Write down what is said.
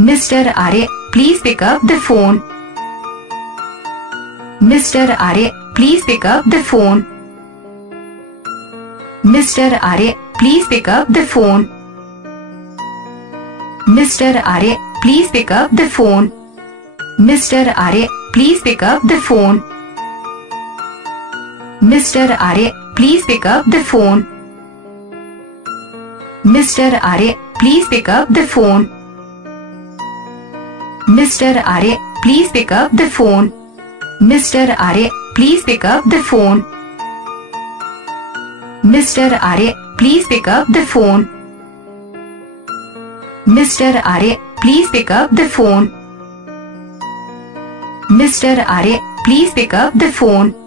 Mr. Arya, please pick up the phone. Mr. Arya, please pick up the phone. Mr. Arya, please pick up the phone. Mr. Arya, please pick up the phone. Mr. Arya, please pick up the phone. Mr. Arya, please pick up the phone. Mr. Arya, please pick up the phone. Mr. Arya, please pick up the phone. Mr. Arya, please pick up the phone. Mr. Arya, please pick up the phone. Mr. Arya, please pick up the phone. Mr. Arya, please pick up the phone.